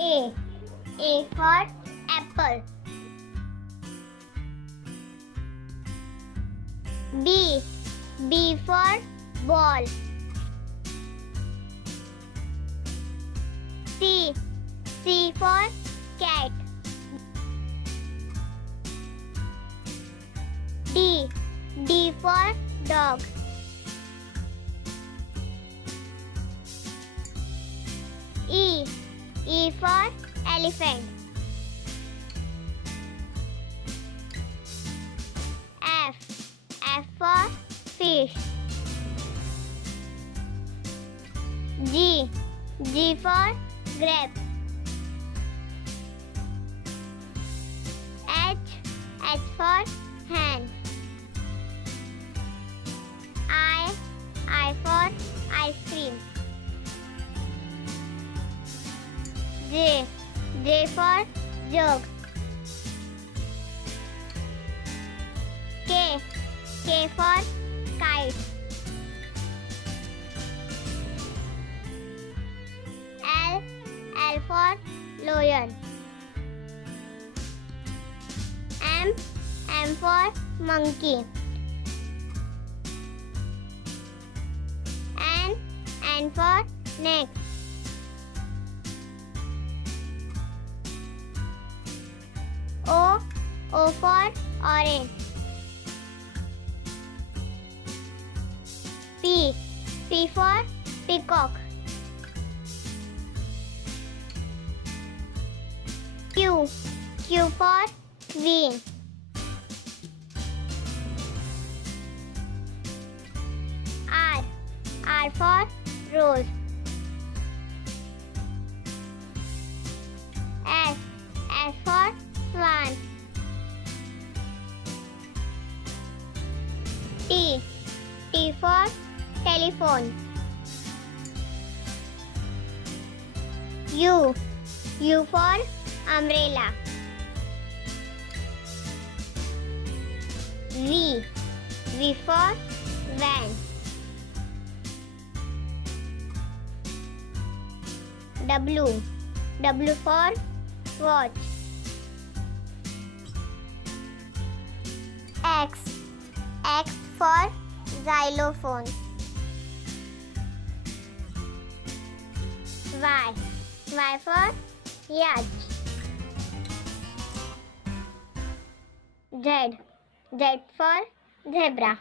A. A for apple. B. B for ball. C. C for cat. D. D for dog. E. E for elephant. F. F for fish. G. G for grapes. H. H for hen. I for ice cream. J. J for jug. K. K for kite. L. L for lion. M. M for monkey. N. N for neck. O. O for orange. P. P for peacock. Q. Q for queen. R. R for rose. S. S for swan. T. T for telephone. U. U for umbrella. V. V for van. W. W for watch. X. X for xylophone. Y. Y for yacht. Z. Z for zebra.